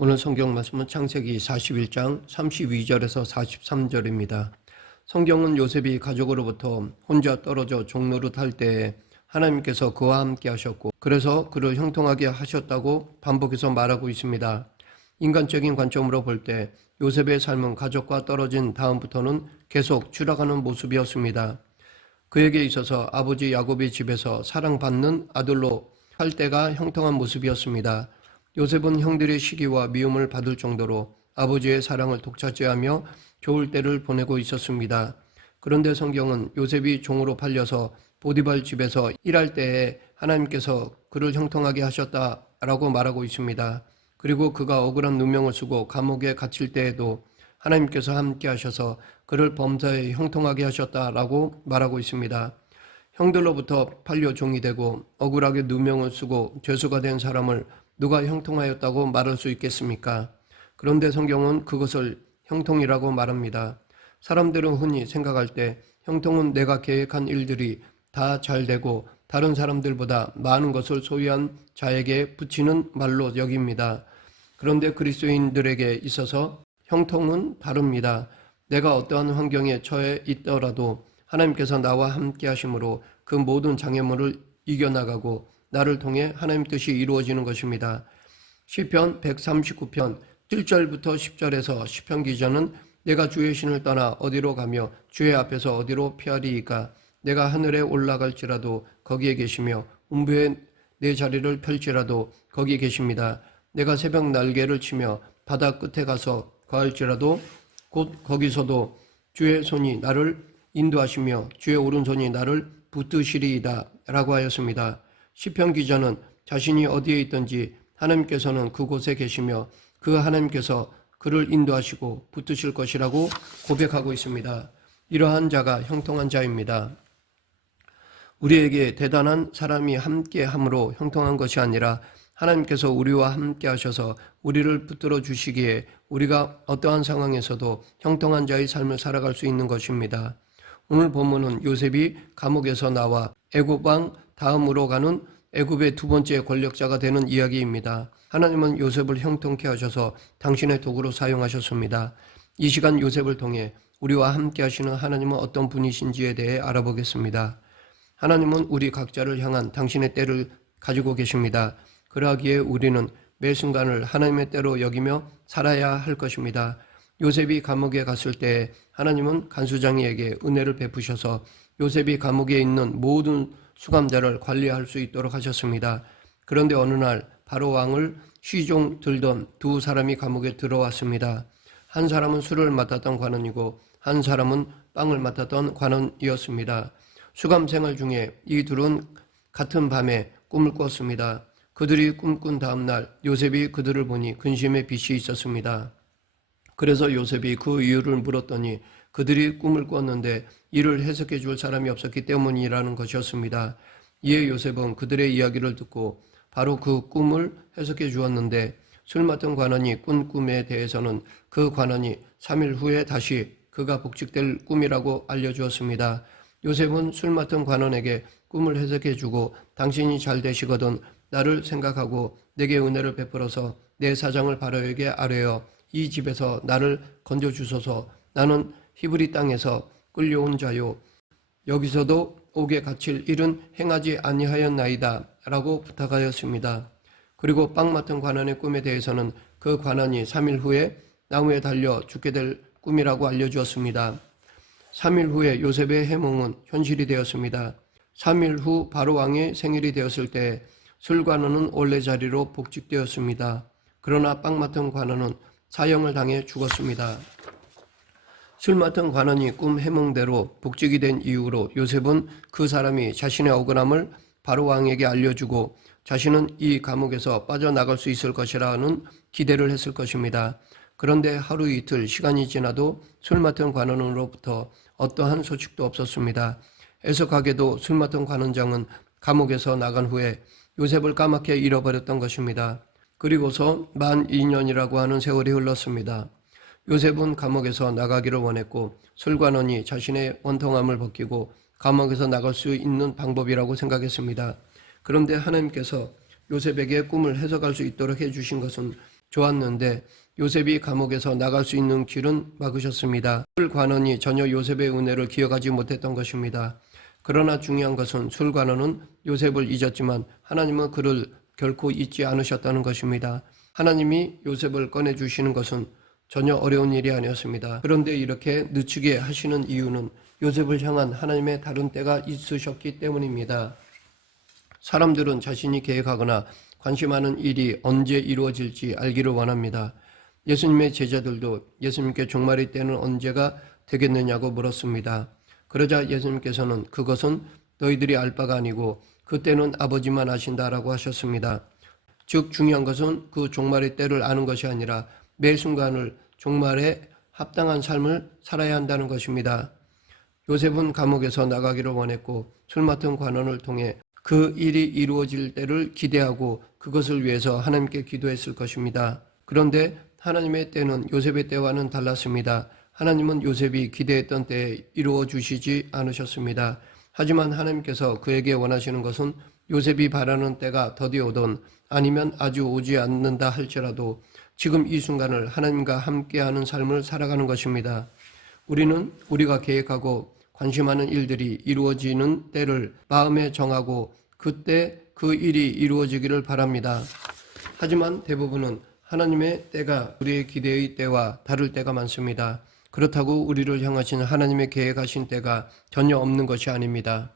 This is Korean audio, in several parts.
오늘 성경 말씀은 창세기 41장 32절에서 43절입니다. 성경은 요셉이 가족으로부터 혼자 떨어져 종노릇할 때에 하나님께서 그와 함께 하셨고 그래서 그를 형통하게 하셨다고 반복해서 말하고 있습니다. 인간적인 관점으로 볼 때 요셉의 삶은 가족과 떨어진 다음부터는 계속 추락하는 모습이었습니다. 그에게 있어서 아버지 야곱의 집에서 사랑받는 아들로 살 때가 형통한 모습이었습니다. 요셉은 형들의 시기와 미움을 받을 정도로 아버지의 사랑을 독차지하며 좋을 때를 보내고 있었습니다. 그런데 성경은 요셉이 종으로 팔려서 보디발 집에서 일할 때에 하나님께서 그를 형통하게 하셨다라고 말하고 있습니다. 그리고 그가 억울한 누명을 쓰고 감옥에 갇힐 때에도 하나님께서 함께 하셔서 그를 범사에 형통하게 하셨다라고 말하고 있습니다. 형들로부터 팔려 종이 되고 억울하게 누명을 쓰고 죄수가 된 사람을 누가 형통하였다고 말할 수 있겠습니까? 그런데 성경은 그것을 형통이라고 말합니다. 사람들은 흔히 생각할 때 형통은 내가 계획한 일들이 다 잘 되고 다른 사람들보다 많은 것을 소유한 자에게 붙이는 말로 여깁니다. 그런데 그리스도인들에게 있어서 형통은 다릅니다. 내가 어떠한 환경에 처해 있더라도 하나님께서 나와 함께 하심으로 그 모든 장애물을 이겨나가고 나를 통해 하나님 뜻이 이루어지는 것입니다. 시편 139편 7절부터 10절에서 시편 기자는 내가 주의 신을 떠나 어디로 가며 주의 앞에서 어디로 피하리이까. 내가 하늘에 올라갈지라도 거기에 계시며 음부에 내 자리를 펼지라도 거기 계십니다. 내가 새벽 날개를 치며 바다 끝에 가서 거할지라도 곧 거기서도 주의 손이 나를 인도하시며 주의 오른손이 나를 붙드시리이다 라고 하였습니다. 시편 기자는 자신이 어디에 있든지 하나님께서는 그곳에 계시며 그 하나님께서 그를 인도하시고 붙드실 것이라고 고백하고 있습니다. 이러한 자가 형통한 자입니다. 우리에게 대단한 사람이 함께 함으로 형통한 것이 아니라 하나님께서 우리와 함께 하셔서 우리를 붙들어 주시기에 우리가 어떠한 상황에서도 형통한 자의 삶을 살아갈 수 있는 것입니다. 오늘 본문은 요셉이 감옥에서 나와 애굽 왕 다음으로 가는 애굽의 두 번째 권력자가 되는 이야기입니다. 하나님은 요셉을 형통케 하셔서 당신의 도구로 사용하셨습니다. 이 시간 요셉을 통해 우리와 함께 하시는 하나님은 어떤 분이신지에 대해 알아보겠습니다. 하나님은 우리 각자를 향한 당신의 때를 가지고 계십니다. 그러하기에 우리는 매 순간을 하나님의 때로 여기며 살아야 할 것입니다. 요셉이 감옥에 갔을 때 하나님은 간수장이에게 은혜를 베푸셔서 요셉이 감옥에 있는 모든 수감자를 관리할 수 있도록 하셨습니다. 그런데 어느 날 바로 왕을 시종 들던 두 사람이 감옥에 들어왔습니다. 한 사람은 술을 맡았던 관원이고 한 사람은 빵을 맡았던 관원이었습니다. 수감 생활 중에 이 둘은 같은 밤에 꿈을 꿨습니다. 그들이 꿈꾼 다음 날 요셉이 그들을 보니 근심의 빛이 있었습니다. 그래서 요셉이 그 이유를 물었더니 그들이 꿈을 꿨는데 이를 해석해 줄 사람이 없었기 때문이라는 것이었습니다. 이에 요셉은 그들의 이야기를 듣고 바로 그 꿈을 해석해 주었는데 술 맡은 관원이 꾼 꿈에 대해서는 그 관원이 3일 후에 다시 그가 복직될 꿈이라고 알려주었습니다. 요셉은 술 맡은 관원에게 꿈을 해석해 주고 당신이 잘 되시거든 나를 생각하고 내게 은혜를 베풀어서 내 사장을 바로에게 아뢰어 이 집에서 나를 건져주소서. 나는 히브리 땅에서 끌려온 자요 여기서도 옥에 갇힐 일은 행하지 아니하였나이다 라고 부탁하였습니다. 그리고 빵 맡은 관원의 꿈에 대해서는 그 관원이 3일 후에 나무에 달려 죽게 될 꿈이라고 알려주었습니다. 3일 후에 요셉의 해몽은 현실이 되었습니다. 3일 후 바로 왕의 생일이 되었을 때 술관원은 원래 자리로 복직되었습니다. 그러나 빵 맡은 관원은 사형을 당해 죽었습니다. 술 맡은 관원이 꿈 해몽대로 복직이 된 이후로 요셉은 그 사람이 자신의 억울함을 바로 왕에게 알려주고 자신은 이 감옥에서 빠져나갈 수 있을 것이라는 기대를 했을 것입니다. 그런데 하루 이틀 시간이 지나도 술 맡은 관원으로부터 어떠한 소식도 없었습니다. 애석하게도 술 맡은 관원장은 감옥에서 나간 후에 요셉을 까맣게 잃어버렸던 것입니다. 그리고서 만 2년이라고 하는 세월이 흘렀습니다. 요셉은 감옥에서 나가기를 원했고 술관원이 자신의 원통함을 벗기고 감옥에서 나갈 수 있는 방법이라고 생각했습니다. 그런데 하나님께서 요셉에게 꿈을 해석할 수 있도록 해주신 것은 좋았는데 요셉이 감옥에서 나갈 수 있는 길은 막으셨습니다. 술 관원이 전혀 요셉의 은혜를 기억하지 못했던 것입니다. 그러나 중요한 것은 술 관원은 요셉을 잊었지만 하나님은 그를 결코 잊지 않으셨다는 것입니다. 하나님이 요셉을 꺼내주시는 것은 전혀 어려운 일이 아니었습니다. 그런데 이렇게 늦추게 하시는 이유는 요셉을 향한 하나님의 다른 때가 있으셨기 때문입니다. 사람들은 자신이 계획하거나 관심하는 일이 언제 이루어질지 알기를 원합니다. 예수님의 제자들도 예수님께 종말의 때는 언제가 되겠느냐고 물었습니다. 그러자 예수님께서는 그것은 너희들이 알 바가 아니고 그때는 아버지만 아신다라고 하셨습니다. 즉 중요한 것은 그 종말의 때를 아는 것이 아니라 매 순간을 종말에 합당한 삶을 살아야 한다는 것입니다. 요셉은 감옥에서 나가기를 원했고 술 맡은 관원을 통해 그 일이 이루어질 때를 기대하고 그것을 위해서 하나님께 기도했을 것입니다. 그런데 하나님의 때는 요셉의 때와는 달랐습니다. 하나님은 요셉이 기대했던 때에 이루어 주시지 않으셨습니다. 하지만 하나님께서 그에게 원하시는 것은 요셉이 바라는 때가 더디 오던 아니면 아주 오지 않는다 할지라도 지금 이 순간을 하나님과 함께하는 삶을 살아가는 것입니다. 우리는 우리가 계획하고 관심하는 일들이 이루어지는 때를 마음에 정하고 그때 그 일이 이루어지기를 바랍니다. 하지만 대부분은 하나님의 때가 우리의 기대의 때와 다를 때가 많습니다. 그렇다고 우리를 향하신 하나님의 계획하신 때가 전혀 없는 것이 아닙니다.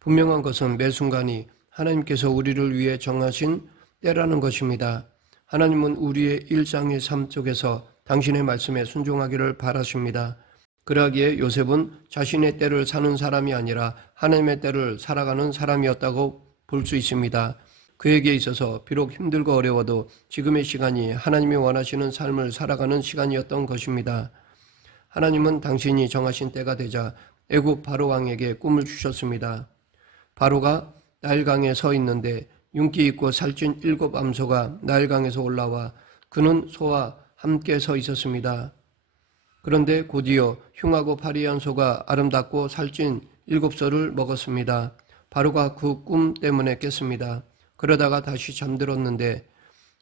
분명한 것은 매 순간이 하나님께서 우리를 위해 정하신 때라는 것입니다. 하나님은 우리의 일상의 삶 속에서 당신의 말씀에 순종하기를 바라십니다. 그러기에 요셉은 자신의 때를 사는 사람이 아니라 하나님의 때를 살아가는 사람이었다고 볼 수 있습니다. 그에게 있어서 비록 힘들고 어려워도 지금의 시간이 하나님이 원하시는 삶을 살아가는 시간이었던 것입니다. 하나님은 당신이 정하신 때가 되자 애굽 바로 왕에게 꿈을 주셨습니다. 바로가 나일강에 서 있는데 윤기 있고 살찐 7 암소가 나일강에서 올라와 그는 소와 함께 서 있었습니다. 그런데 곧이어 흉하고 파리한 소가 아름답고 살찐 7소를 먹었습니다. 바로가 그 꿈 때문에 깼습니다. 그러다가 다시 잠들었는데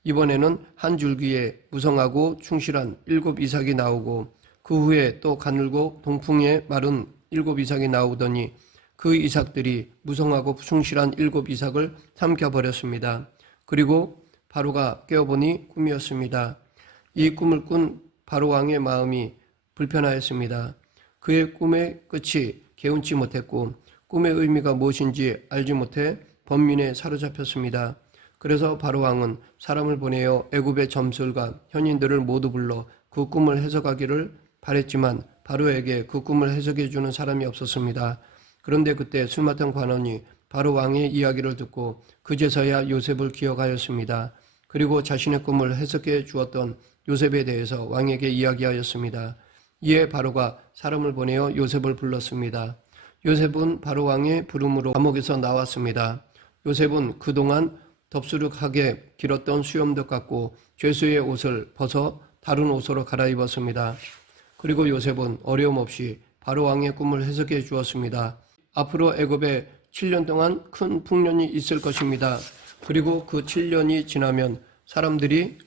이번에는 한 줄기에 무성하고 충실한 7 이삭이 나오고 그 후에 또 가늘고 동풍에 마른 7 이삭이 나오더니 그 이삭들이 무성하고 충실한 7 이삭을 삼켜버렸습니다. 그리고 바로가 깨어보니 꿈이었습니다. 이 꿈을 꾼 바로 왕의 마음이 불편하였습니다. 그의 꿈의 끝이 개운치 못했고 꿈의 의미가 무엇인지 알지 못해 번민에 사로잡혔습니다. 그래서 바로 왕은 사람을 보내어 애굽의 점술과 현인들을 모두 불러 그 꿈을 해석하기를 바랬지만 바로에게 그 꿈을 해석해 주는 사람이 없었습니다. 그런데 그때 술 맡은 관원이 바로 왕의 이야기를 듣고 그제서야 요셉을 기억하였습니다. 그리고 자신의 꿈을 해석해 주었던 요셉에 대해서 왕에게 이야기하였습니다. 이에 바로가 사람을 보내어 요셉을 불렀습니다. 요셉은 바로 왕의 부름으로 감옥에서 나왔습니다. 요셉은 그동안 덥수룩하게 길었던 수염도 깎고 죄수의 옷을 벗어 다른 옷으로 갈아입었습니다. 그리고 요셉은 어려움 없이 바로 왕의 꿈을 해석해 주었습니다. 앞으로 애굽에 7년 동안 큰 풍년이 있을 것입니다. 그리고 그 7년이 지나면 사람들이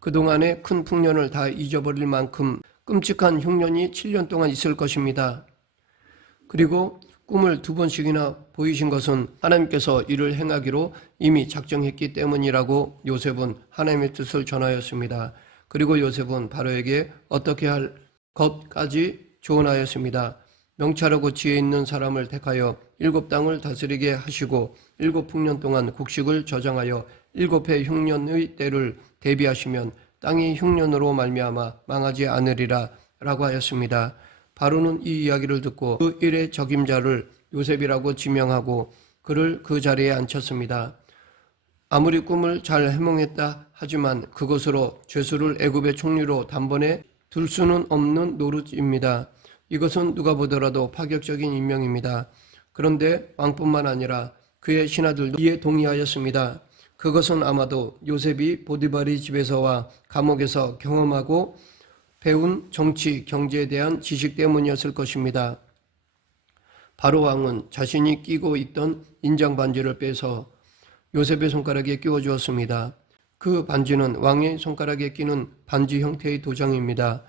그동안의 큰 풍년을 다 잊어버릴 만큼 끔찍한 흉년이 7년 동안 있을 것입니다. 그리고 꿈을 2번씩이나 보이신 것은 하나님께서 이를 행하기로 이미 작정했기 때문이라고 요셉은 하나님의 뜻을 전하였습니다. 그리고 요셉은 바로에게 어떻게 할 것까지 조언하였습니다. 명철하고 지혜 있는 사람을 택하여 7 땅을 다스리게 하시고 7 풍년 동안 곡식을 저장하여 7해 흉년의 때를 대비하시면 땅이 흉년으로 말미암아 망하지 않으리라 라고 하였습니다. 바로는 이 이야기를 듣고 그 일의 적임자를 요셉이라고 지명하고 그를 그 자리에 앉혔습니다. 아무리 꿈을 잘 해몽했다 하지만 그것으로 죄수를 애굽의 총리로 단번에 둘 수는 없는 노릇입니다. 이것은 누가 보더라도 파격적인 임명입니다. 그런데 왕뿐만 아니라 그의 신하들도 이에 동의하였습니다. 그것은 아마도 요셉이 보디발의 집에서와 감옥에서 경험하고 배운 정치, 경제에 대한 지식 때문이었을 것입니다. 바로 왕은 자신이 끼고 있던 인장 반지를 빼서 요셉의 손가락에 끼워 주었습니다. 그 반지는 왕의 손가락에 끼는 반지 형태의 도장입니다.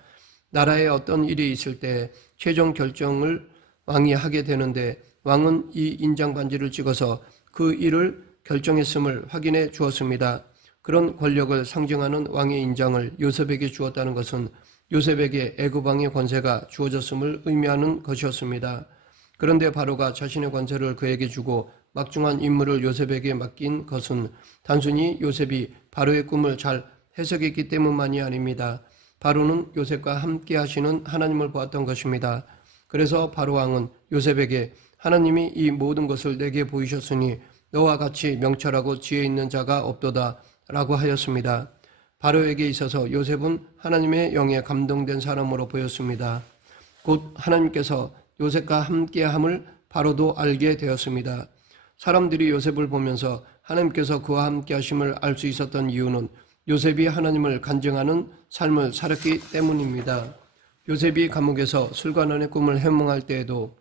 나라에 어떤 일이 있을 때 최종 결정을 왕이 하게 되는데 왕은 이 인장 반지를 찍어서 그 일을 결정했음을 확인해 주었습니다. 그런 권력을 상징하는 왕의 인장을 요셉에게 주었다는 것은 요셉에게 애굽 왕의 권세가 주어졌음을 의미하는 것이었습니다. 그런데 바로가 자신의 권세를 그에게 주고 막중한 임무를 요셉에게 맡긴 것은 단순히 요셉이 바로의 꿈을 잘 해석했기 때문만이 아닙니다. 바로는 요셉과 함께 하시는 하나님을 보았던 것입니다. 그래서 바로 왕은 요셉에게 하나님이 이 모든 것을 내게 보이셨으니 너와 같이 명철하고 지혜 있는 자가 없도다 라고 하였습니다. 바로에게 있어서 요셉은 하나님의 영에 감동된 사람으로 보였습니다. 곧 하나님께서 요셉과 함께함을 바로도 알게 되었습니다. 사람들이 요셉을 보면서 하나님께서 그와 함께 하심을 알 수 있었던 이유는 요셉이 하나님을 간증하는 삶을 살았기 때문입니다. 요셉이 감옥에서 술관원의 꿈을 해몽할 때에도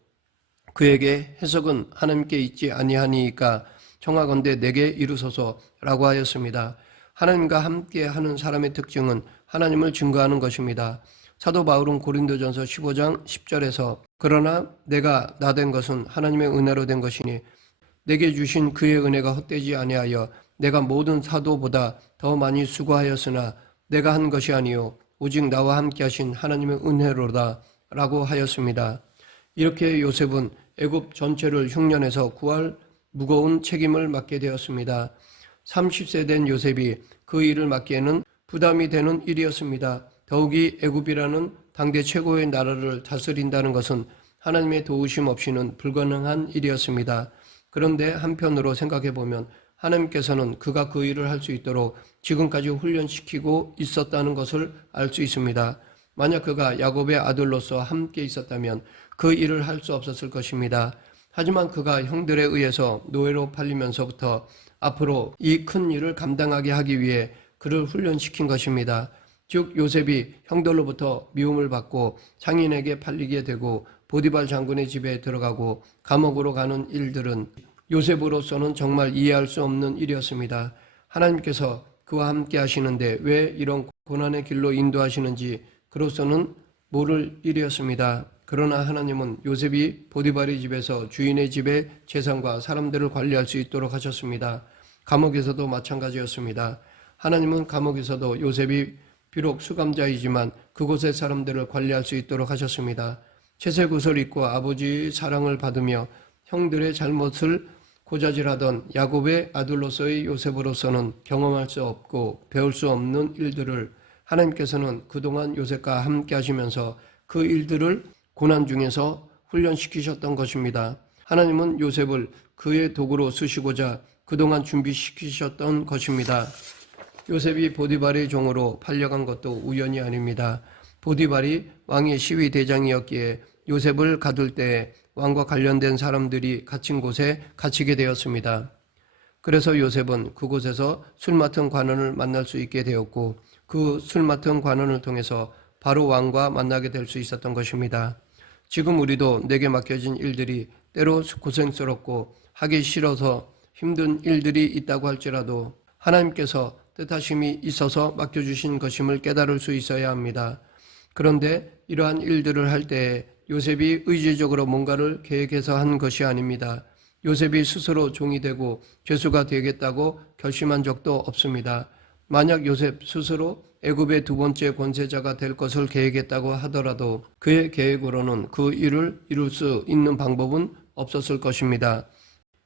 그에게 해석은 하나님께 있지 아니하니이까 청하건대 내게 이루소서라고 하였습니다. 하나님과 함께 하는 사람의 특징은 하나님을 증거하는 것입니다. 사도 바울은 고린도전서 15장 10절에서 그러나 내가 나 된 것은 하나님의 은혜로 된 것이니 내게 주신 그의 은혜가 헛되지 아니하여 내가 모든 사도보다 더 많이 수고하였으나 내가 한 것이 아니요 오직 나와 함께 하신 하나님의 은혜로다 라고 하였습니다. 이렇게 요셉은 애굽 전체를 흉년에서 구할 무거운 책임을 맡게 되었습니다. 30세 된 요셉이 그 일을 맡기에는 부담이 되는 일이었습니다. 더욱이 애굽이라는 당대 최고의 나라를 다스린다는 것은 하나님의 도우심 없이는 불가능한 일이었습니다. 그런데 한편으로 생각해 보면 하나님께서는 그가 그 일을 할 수 있도록 지금까지 훈련시키고 있었다는 것을 알 수 있습니다. 만약 그가 야곱의 아들로서 함께 있었다면 그 일을 할 수 없었을 것입니다. 하지만 그가 형들에 의해서 노예로 팔리면서부터 앞으로 이 큰 일을 감당하게 하기 위해 그를 훈련시킨 것입니다. 즉 요셉이 형들로부터 미움을 받고 상인에게 팔리게 되고 보디발 장군의 집에 들어가고 감옥으로 가는 일들은 요셉으로서는 정말 이해할 수 없는 일이었습니다. 하나님께서 그와 함께 하시는데 왜 이런 고난의 길로 인도하시는지 그로서는 모를 일이었습니다. 그러나 하나님은 요셉이 보디발의 집에서 주인의 집의 재산과 사람들을 관리할 수 있도록 하셨습니다. 감옥에서도 마찬가지였습니다. 하나님은 감옥에서도 요셉이 비록 수감자이지만 그곳의 사람들을 관리할 수 있도록 하셨습니다. 채색옷을 입고 아버지의 사랑을 받으며 형들의 잘못을 고자질하던 야곱의 아들로서의 요셉으로서는 경험할 수 없고 배울 수 없는 일들을 하나님께서는 그동안 요셉과 함께 하시면서 그 일들을 고난 중에서 훈련시키셨던 것입니다. 하나님은 요셉을 그의 도구로 쓰시고자 그동안 준비시키셨던 것입니다. 요셉이 보디발의 종으로 팔려간 것도 우연이 아닙니다. 보디발이 왕의 시위 대장이었기에 요셉을 가둘 때에 왕과 관련된 사람들이 갇힌 곳에 갇히게 되었습니다. 그래서 요셉은 그곳에서 술 맡은 관원을 만날 수 있게 되었고 그 술 맡은 관원을 통해서 바로 왕과 만나게 될 수 있었던 것입니다. 지금 우리도 내게 맡겨진 일들이 때로 고생스럽고 하기 싫어서 힘든 일들이 있다고 할지라도 하나님께서 뜻하심이 있어서 맡겨주신 것임을 깨달을 수 있어야 합니다. 그런데 이러한 일들을 할 때에 요셉이 의지적으로 뭔가를 계획해서 한 것이 아닙니다. 요셉이 스스로 종이 되고 죄수가 되겠다고 결심한 적도 없습니다. 만약 요셉 스스로 애굽의 두 번째 권세자가 될 것을 계획했다고 하더라도 그의 계획으로는 그 일을 이룰 수 있는 방법은 없었을 것입니다.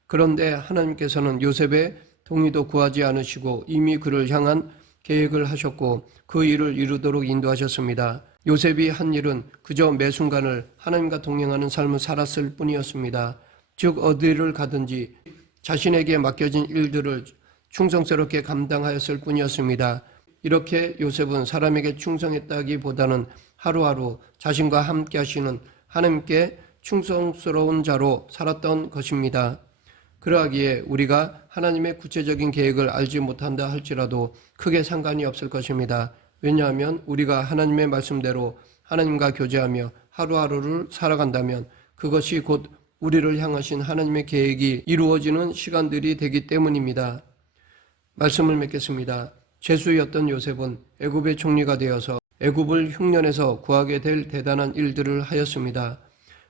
그런데 하나님께서는 요셉의 동의도 구하지 않으시고 이미 그를 향한 계획을 하셨고 그 일을 이루도록 인도하셨습니다. 요셉이 한 일은 그저 매 순간을 하나님과 동행하는 삶을 살았을 뿐이었습니다. 즉 어디를 가든지 자신에게 맡겨진 일들을 충성스럽게 감당하였을 뿐이었습니다. 이렇게 요셉은 사람에게 충성했다기보다는 하루하루 자신과 함께 하시는 하나님께 충성스러운 자로 살았던 것입니다. 그러하기에 우리가 하나님의 구체적인 계획을 알지 못한다 할지라도 크게 상관이 없을 것입니다. 왜냐하면 우리가 하나님의 말씀대로 하나님과 교제하며 하루하루를 살아간다면 그것이 곧 우리를 향하신 하나님의 계획이 이루어지는 시간들이 되기 때문입니다. 말씀을 맺겠습니다. 죄수였던 요셉은 애굽의 총리가 되어서 애굽을 흉년에서 구하게 될 대단한 일들을 하였습니다.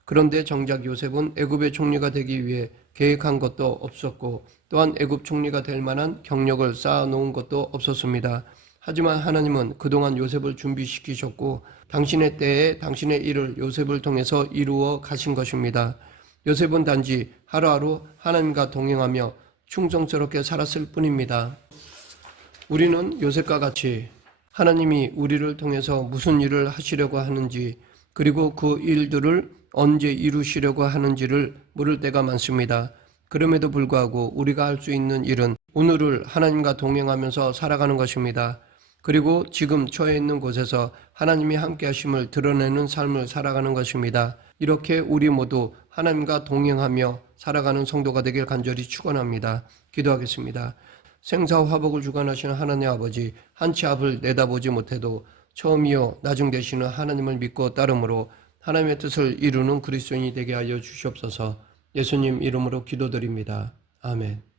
그런데 정작 요셉은 애굽의 총리가 되기 위해 계획한 것도 없었고 또한 애굽 총리가 될 만한 경력을 쌓아놓은 것도 없었습니다. 하지만 하나님은 그동안 요셉을 준비시키셨고 당신의 때에 당신의 일을 요셉을 통해서 이루어 가신 것입니다. 요셉은 단지 하루하루 하나님과 동행하며 충성스럽게 살았을 뿐입니다. 우리는 요셉과 같이 하나님이 우리를 통해서 무슨 일을 하시려고 하는지 그리고 그 일들을 언제 이루시려고 하는지를 물을 때가 많습니다. 그럼에도 불구하고 우리가 할 수 있는 일은 오늘을 하나님과 동행하면서 살아가는 것입니다. 그리고 지금 처해 있는 곳에서 하나님이 함께 하심을 드러내는 삶을 살아가는 것입니다. 이렇게 우리 모두 하나님과 동행하며 살아가는 성도가 되길 간절히 축원합니다. 기도하겠습니다. 생사와 화복을 주관하시는 하나님 아버지, 한 치 앞을 내다보지 못해도 처음이요 나중 되시는 하나님을 믿고 따름으로 하나님의 뜻을 이루는 그리스도인이 되게 하여 주시옵소서. 예수님 이름으로 기도드립니다. 아멘.